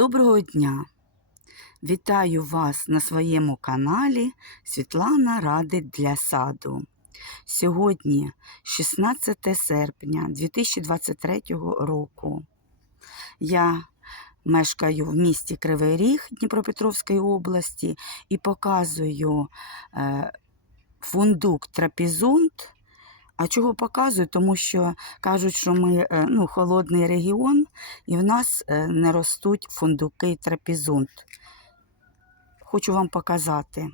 Доброго дня! Вітаю вас на своєму каналі Світлана Радить для саду. Сьогодні 16 серпня 2023 року. Я мешкаю в місті Кривий Ріг Дніпропетровської області і показую е, фундук трапезунт. А чого показую? Тому що кажуть, що ми е, ну, холодний регіон, і в нас е, не ростуть фундуки трапезунт. Хочу вам показати.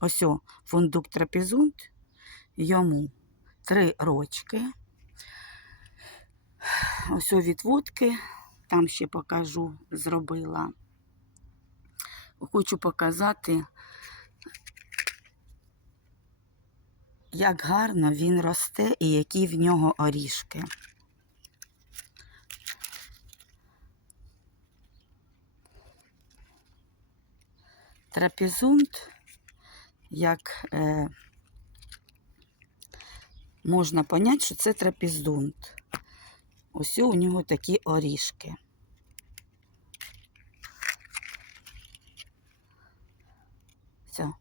Ось о, фундук трапезунт, йому три рочки. Ось о відводки, там ще покажу, зробила. Хочу показати, як гарно він росте і які в нього орішки. Трапезунт, як е, можна поняти, що це трапезунт. Ось у нього такі орішки. Все.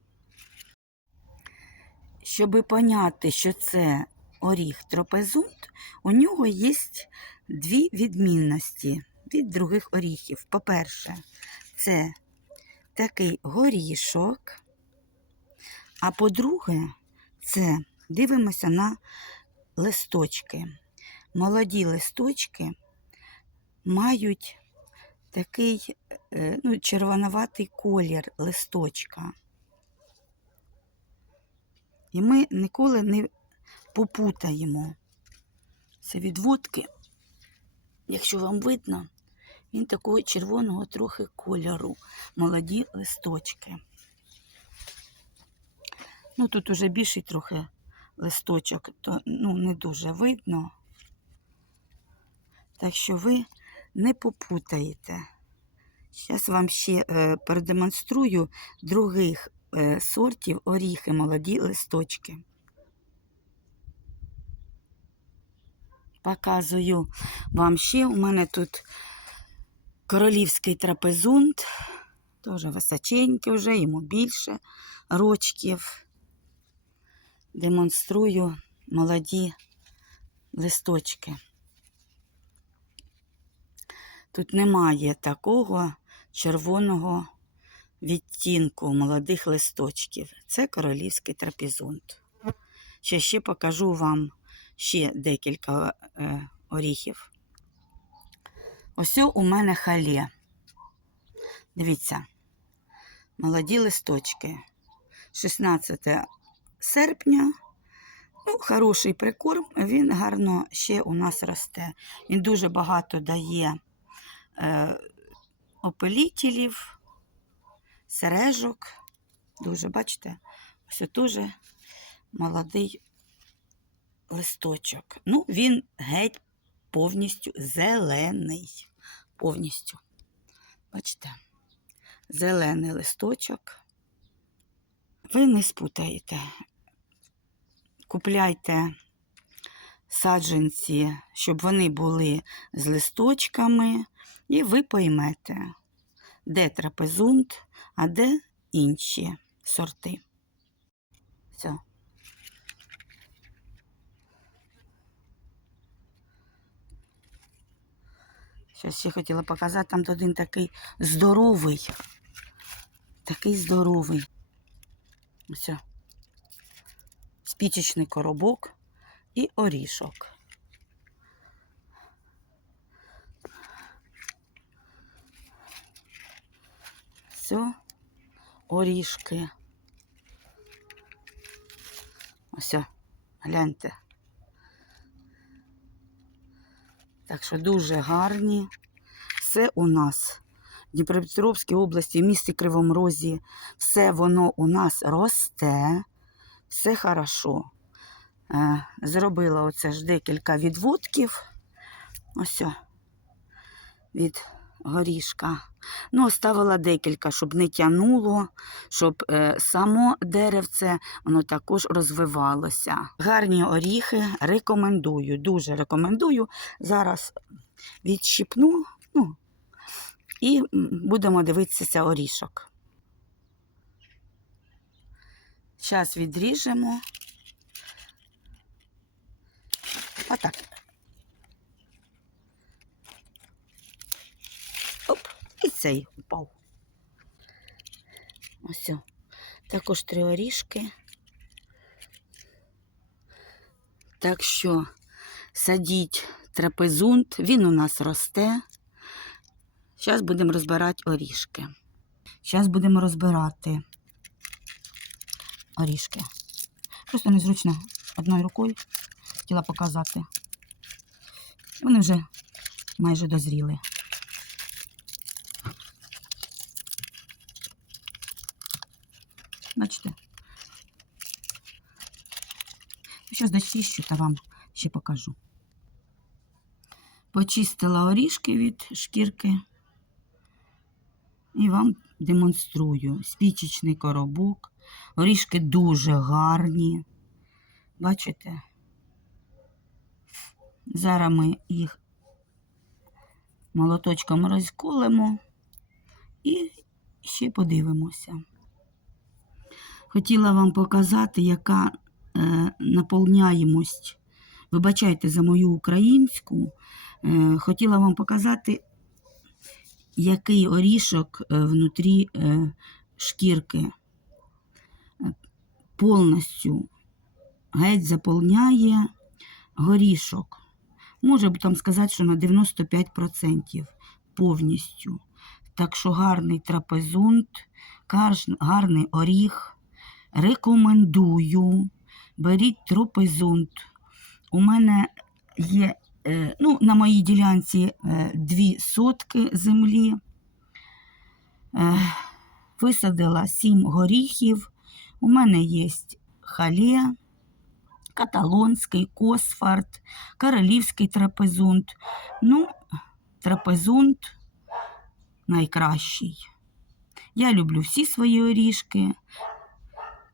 Щоб поняти, що це оріх трапезунт, у нього є дві відмінності від других оріхів. По-перше, це такий горішок. А по-друге, це дивимося на листочки. Молоді листочки мають такий е, ну, червонуватий колір листочка. І ми ніколи не попутаємо. Це відводки, якщо вам видно, він такого червоного трохи кольору, молоді листочки. Ну, тут уже більший трохи листочок, то ну, не дуже видно. Так що ви не попутаєте. Зараз вам ще е, продемонструю других сортів оріхи, молоді листочки. Показую вам ще. У мене тут королівський трапезунт, теж височенький вже, йому більше рочків. Демонструю молоді листочки. Тут немає такого червоного відтінку молодих листочків. Це королівський трапезунт. Ще ще покажу вам ще декілька е, оріхів. Ось у мене халє. Дивіться, молоді листочки. 16 серпня. Ну, хороший прикорм, він гарно ще у нас росте. Він дуже багато дає е, опилітелів, сережок. Дуже, бачите, ось теж молодий листочок. Ну, він геть повністю зелений. Повністю. Бачите? Зелений листочок. Ви не спутаєте. Купляйте саджанці, щоб вони були з листочками, і ви поймете, де трапезунт, а де інші сорти. Все. Щось ще хотіла показати, там один такий здоровий. Такий здоровий. Ось. Спічечний коробок і орішок. Все, орішки. Ось, гляньте. Так що дуже гарні. Все у нас в Дніпропетровській області, в місті Кривому Розі, все воно у нас росте, все хорошо. Е, Зробила оце ж декілька відводків. Ось від горішка. Ну, оставила декілька, щоб не тянуло, щоб е, само деревце воно також розвивалося. Гарні оріхи рекомендую, дуже рекомендую. Зараз відщипну ну, і будемо дивитися орішок. Зараз відріжемо. Отак. І цей упав. Ось. Також три орішки. Так що садіть трапезунт, він у нас росте. Зараз будемо розбирати орішки. Зараз будемо розбирати орішки. Просто незручно одною рукою хотіла показати. Вони вже майже дозріли. Бачите? Зараз дочищу та вам ще покажу. Почистила орішки від шкірки і вам демонструю спічечний коробок. Орішки дуже гарні. Бачите? Зараз ми їх молоточком розколемо і ще подивимося. Хотіла вам показати, яка е, наповняємость. Вибачайте за мою українську. Е, хотіла вам показати, який орішок е, внутрі е, шкірки. Е, Повністю геть заповняє горішок. Може там сказати, що на 95% повністю. Так що гарний трапезунт, гарний оріх. Рекомендую. Беріть трапезунт. У мене є е, ну, на моїй ділянці е, дві сотки землі. Е, Висадила сім горіхів. У мене є хале, каталонський, косфарт, королівський трапезунт. Ну, трапезунт найкращий. Я люблю всі свої орішки.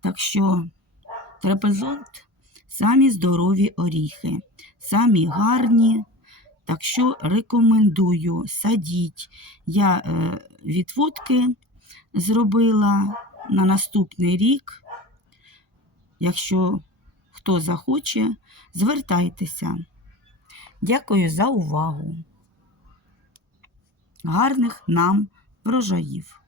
Так що трапезунт самі здорові оріхи, самі гарні. Так що рекомендую садіть. Я е, відводки зробила на наступний рік. Якщо хто захоче, звертайтеся. Дякую за увагу. Гарних нам врожаїв!